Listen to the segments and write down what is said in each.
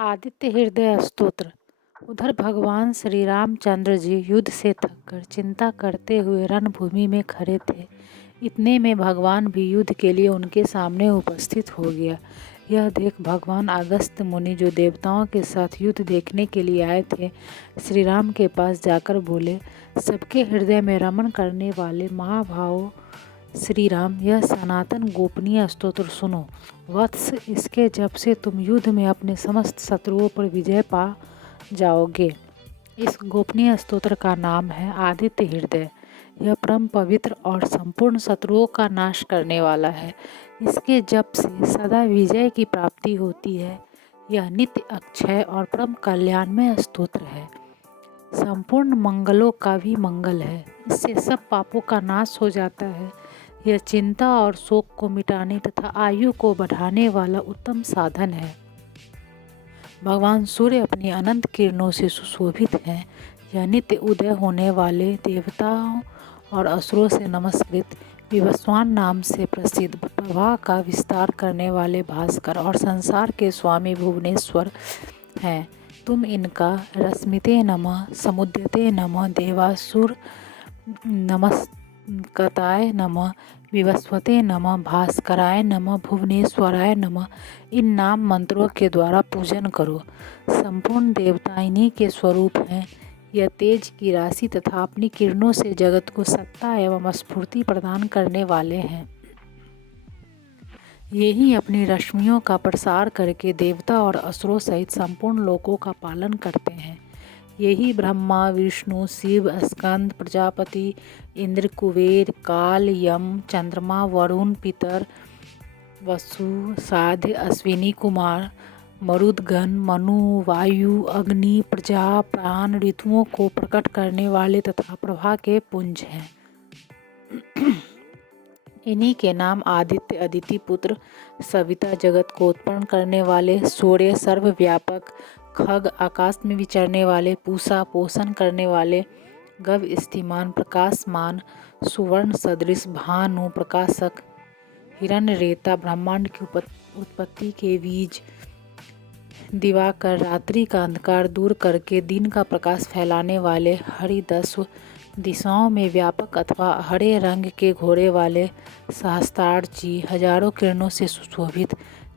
आदित्य हृदय स्तोत्र। उधर भगवान श्री रामचंद्र जी युद्ध से थककर चिंता करते हुए रणभूमि में खड़े थे। इतने में भगवान भी युद्ध के लिए उनके सामने उपस्थित हो गया। यह देख भगवान अगस्त्य मुनि, जो देवताओं के साथ युद्ध देखने के लिए आए थे, श्री राम के पास जाकर बोले, सबके हृदय में रमण करने वाले महाभाव श्री राम, यह सनातन गोपनीय स्तोत्र सुनो। वत्स, इसके जप से तुम युद्ध में अपने समस्त शत्रुओं पर विजय पा जाओगे। इस गोपनीय स्तोत्र का नाम है आदित्य हृदय। यह परम पवित्र और संपूर्ण शत्रुओं का नाश करने वाला है। इसके जप से सदा विजय की प्राप्ति होती है। यह नित्य अक्षय और परम कल्याणमय स्तोत्र है। संपूर्ण मंगलों का भी मंगल है। इससे सब पापों का नाश हो जाता है। यह चिंता और शोक को मिटाने तथा आयु को बढ़ाने वाला उत्तम साधन है। भगवान सूर्य अपनी अनंत किरणों से सुशोभित हैं। यह नित्य उदय होने वाले देवताओं और असुरों से नमस्कृत विवस्वान नाम से प्रसिद्ध प्रभा का विस्तार करने वाले भास्कर और संसार के स्वामी भुवनेश्वर हैं। तुम इनका रश्मिते नमः, समुद्यते नमः, देवासुर नमस्कताय नमः, विवस्वते नमः, भास्कराय नमः, भुवनेश्वराय नमः, इन नाम मंत्रों के द्वारा पूजन करो। संपूर्ण देवता इन्हीं के स्वरूप हैं। यह तेज की राशि तथा अपनी किरणों से जगत को सत्ता एवं स्फूर्ति प्रदान करने वाले हैं। ये ही अपनी रश्मियों का प्रसार करके देवता और असुरों सहित संपूर्ण लोकों का पालन करते हैं। यही ब्रह्मा, विष्णु, शिव, स्कंद, प्रजापति, इंद्र, कुबेर, काल, यम, चंद्रमा, वरुण, पितर, वसु, साध्य, अश्विनी कुमार, मरुदगण, मनु, वायु, अग्नि, प्रजा, प्राण, ऋतुओं को प्रकट करने वाले तथा प्रभा के पुंज हैं। इन्हीं के नाम आदित्य, अदिति पुत्र, सविता, जगत को उत्पन्न करने वाले, सूर्य, सर्वव्यापक, खग, आकाश में विचरने वाले, पूषा, पोषण करने वाले, गव, स्थिमान, प्रकाशमान, सुवर्ण सदृश, भानु, प्रकाशक, हिरण्यरेता, ब्रह्मांड की उत्पत्ति के बीज, दिवाकर, रात्रि का अंधकार दूर करके दिन का प्रकाश फैलाने वाले, हरिदस्व, दिशाओं में व्यापक अथवा हरे रंग के घोड़े वाले, सहस्त्रार्ची, हजारों किरणों से सुशोभित,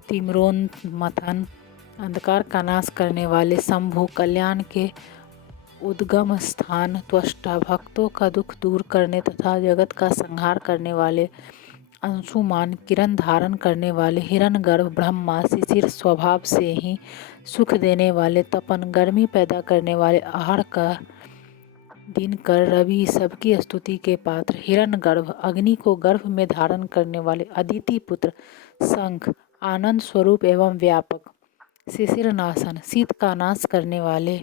तिम्रोन्मथन, अंधकार का नाश करने वाले, शंभु, कल्याण के उद्गम स्थान, त्वष्टा, भक्तों का दुख दूर करने तथा जगत का संहार करने वाले, अंशुमान, किरण धारण करने वाले, हिरण्यगर्भ, ब्रह्मा, शिशिर, स्वभाव से ही सुख देने वाले, तपन, गर्मी पैदा करने वाले, आहड़ का दिनकर, रवि, सबकी स्तुति के पात्र, हिरण्यगर्भ, अग्नि को गर्भ में धारण करने वाले, अदिति पुत्र, शंख, आनंद स्वरूप एवं व्यापक, शिशिरनाशन, शीत का नाश करने वाले,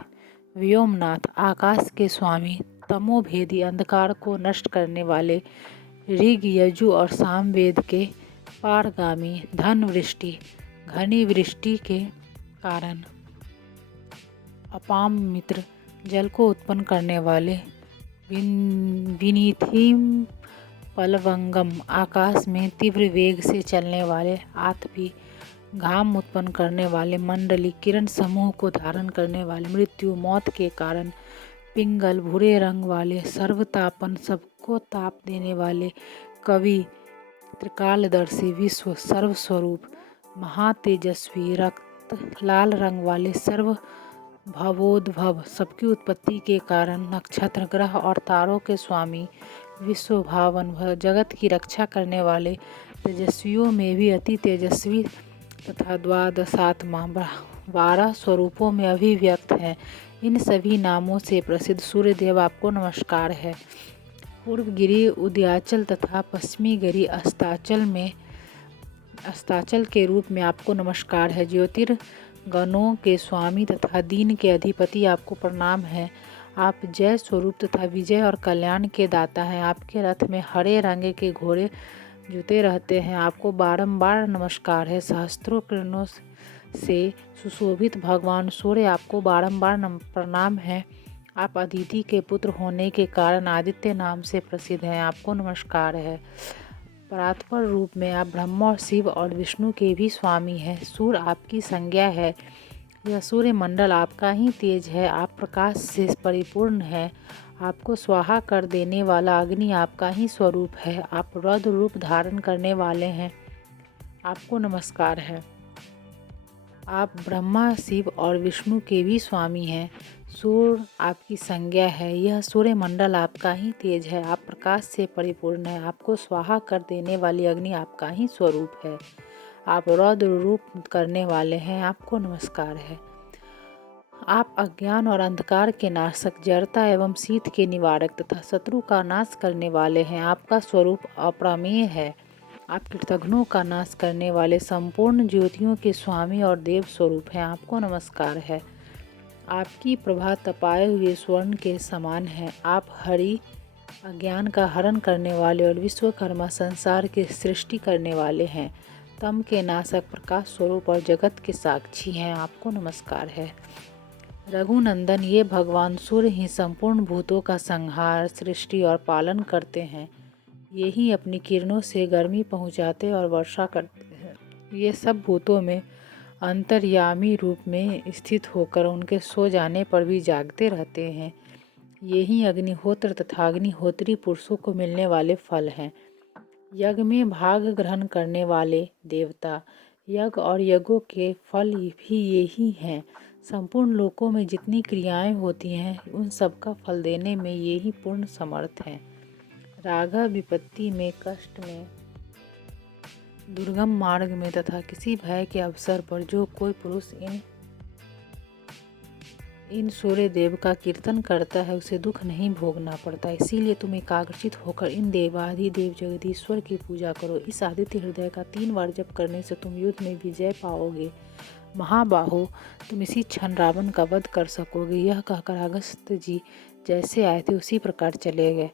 व्योमनाथ, आकाश के स्वामी, तमोभेदी, अंधकार को नष्ट करने वाले, ऋग, यजु और सामवेद के पारगामी, धन वृष्टि, घनी वृष्टि के कारण, अपाम मित्र, जल को उत्पन्न करने वाले, विनीथिम पलवंगम, आकाश में तीव्र वेग से चलने वाले, आतपी, घाम उत्पन्न करने वाले, मंडली, किरण समूह को धारण करने वाले, मृत्यु, मौत के कारण, पिंगल, भूरे रंग वाले, सर्वतापन, सबको ताप देने वाले, कवि, त्रिकालदर्शी, विश्व, सर्वस्वरूप, महातेजस्वी, रक्त लाल रंग वाले, सर्व भवोद्भव, सबकी उत्पत्ति के कारण, नक्षत्र, ग्रह और तारों के स्वामी, विश्व भावन, जगत की रक्षा करने वाले, तेजस्वियों में भी अति तेजस्वी तथा द्वादशात्मा, 12 स्वरूपों में अभिव्यक्त हैं। इन सभी नामों से प्रसिद्ध सूर्यदेव आपको नमस्कार है। पूर्व गिरि उदयाचल तथा पश्चिमी गिरि अस्ताचल के रूप में आपको नमस्कार है। ज्योतिर्गणों के स्वामी तथा दीन के अधिपति आपको प्रणाम है। आप जय स्वरूप तथा विजय और कल्याण के दाता हैं। आपके रथ में हरे रंग के घोड़े जुते रहते हैं। आपको बारंबार नमस्कार है। सहस्त्रों किरणों से सुशोभित भगवान सूर्य आपको बारंबार प्रणाम है। आप अदिति के पुत्र होने के कारण आदित्य नाम से प्रसिद्ध हैं। आपको नमस्कार है। परात्पर रूप में आप ब्रह्मा और शिव और विष्णु के भी स्वामी हैं। सूर्य आपकी संज्ञा है। यह सूर्य मंडल आपका ही तेज है, आप प्रकाश से परिपूर्ण है। आपको स्वाहा कर देने वाला अग्नि आपका ही स्वरूप है। आप रौद्र रूप धारण करने वाले हैं, आपको नमस्कार है। आप ब्रह्मा, शिव और विष्णु के भी स्वामी हैं। सूर्य आपकी संज्ञा है। यह सूर्य मंडल आपका ही तेज है, आप प्रकाश से परिपूर्ण है। आपको स्वाहा कर देने वाली अग्नि आपका ही स्वरूप है। आप रौद्र रूप करने वाले हैं, आपको नमस्कार है। आप अज्ञान और अंधकार के नाशक, जड़ता एवं शीत के निवारक तथा शत्रु का नाश करने वाले हैं। आपका स्वरूप अप्रमेय है। आप कृतघ्नों का नाश करने वाले संपूर्ण ज्योतियों के स्वामी और देव स्वरूप हैं, आपको नमस्कार है। आपकी प्रभा तपाए हुए स्वर्ण के समान है। आप हरि, अज्ञान का हरण करने वाले और विश्वकर्मा, संसार की सृष्टि करने वाले हैं। तम के नाशक, प्रकाश स्वरूप और जगत के साक्षी हैं, आपको नमस्कार है। रघुनंदन, ये भगवान सूर्य ही संपूर्ण भूतों का संहार, सृष्टि और पालन करते हैं। ये ही अपनी किरणों से गर्मी पहुंचाते और वर्षा करते हैं। ये सब भूतों में अंतर्यामी रूप में स्थित होकर उनके सो जाने पर भी जागते रहते हैं। ये ही अग्निहोत्र तथा अग्निहोत्री पुरुषों को मिलने वाले फल हैं। यज्ञ में भाग ग्रहण करने वाले देवता, यज्ञ और यज्ञों के फल भी यही हैं। संपूर्ण लोकों में जितनी क्रियाएं होती हैं, उन सब का फल देने में ये ही पूर्ण समर्थ हैं। राघव, विपत्ति में, कष्ट में, दुर्गम मार्ग में तथा किसी भय के अवसर पर जो कोई पुरुष इन सूर्य देव का कीर्तन करता है, उसे दुख नहीं भोगना पड़ता। इसीलिए तुम एकाग्रचित होकर इन देवाधिदेव जगदीश्वर की पूजा करो। इस आदित्य हृदय का 3 बार जप करने से तुम युद्ध में विजय पाओगे। महाबाहो, तुम इसी क्षण रावण का वध कर सकोगे। यह कहकर अगस्त्य जी जैसे आए थे उसी प्रकार चले गए।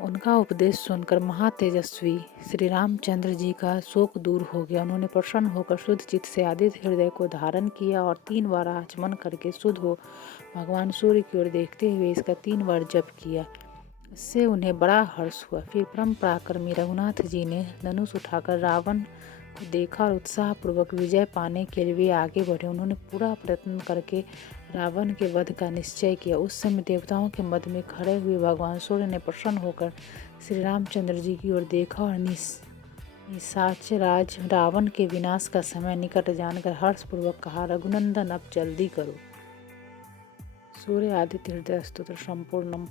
उनका उपदेश सुनकर महातेजस्वी श्री रामचंद्र जी का शोक दूर हो गया। उन्होंने प्रसन्न होकर शुद्ध चित्त से आदित्य हृदय को धारण किया और 3 बार आचमन करके शुद्ध हो भगवान सूर्य की ओर देखते हुए इसका 3 बार जप किया। इससे उन्हें बड़ा हर्ष हुआ। फिर परम पराक्रमी रघुनाथ जी ने धनुष उठाकर रावण को देखा और उत्साहपूर्वक विजय पाने के लिए वे आगे बढ़े। उन्होंने पूरा प्रयत्न करके रावण के वध का निश्चय किया। उस समय देवताओं के मध्य में खड़े हुए भगवान सूर्य ने प्रसन्न होकर श्री रामचंद्र जी की ओर देखा और निशाचराज रावण के विनाश का समय निकट जानकर हर्षपूर्वक कहा, रघुनंदन अब जल्दी करो। सूर्य आदित्य हृदय स्तोत्र संपूर्णम।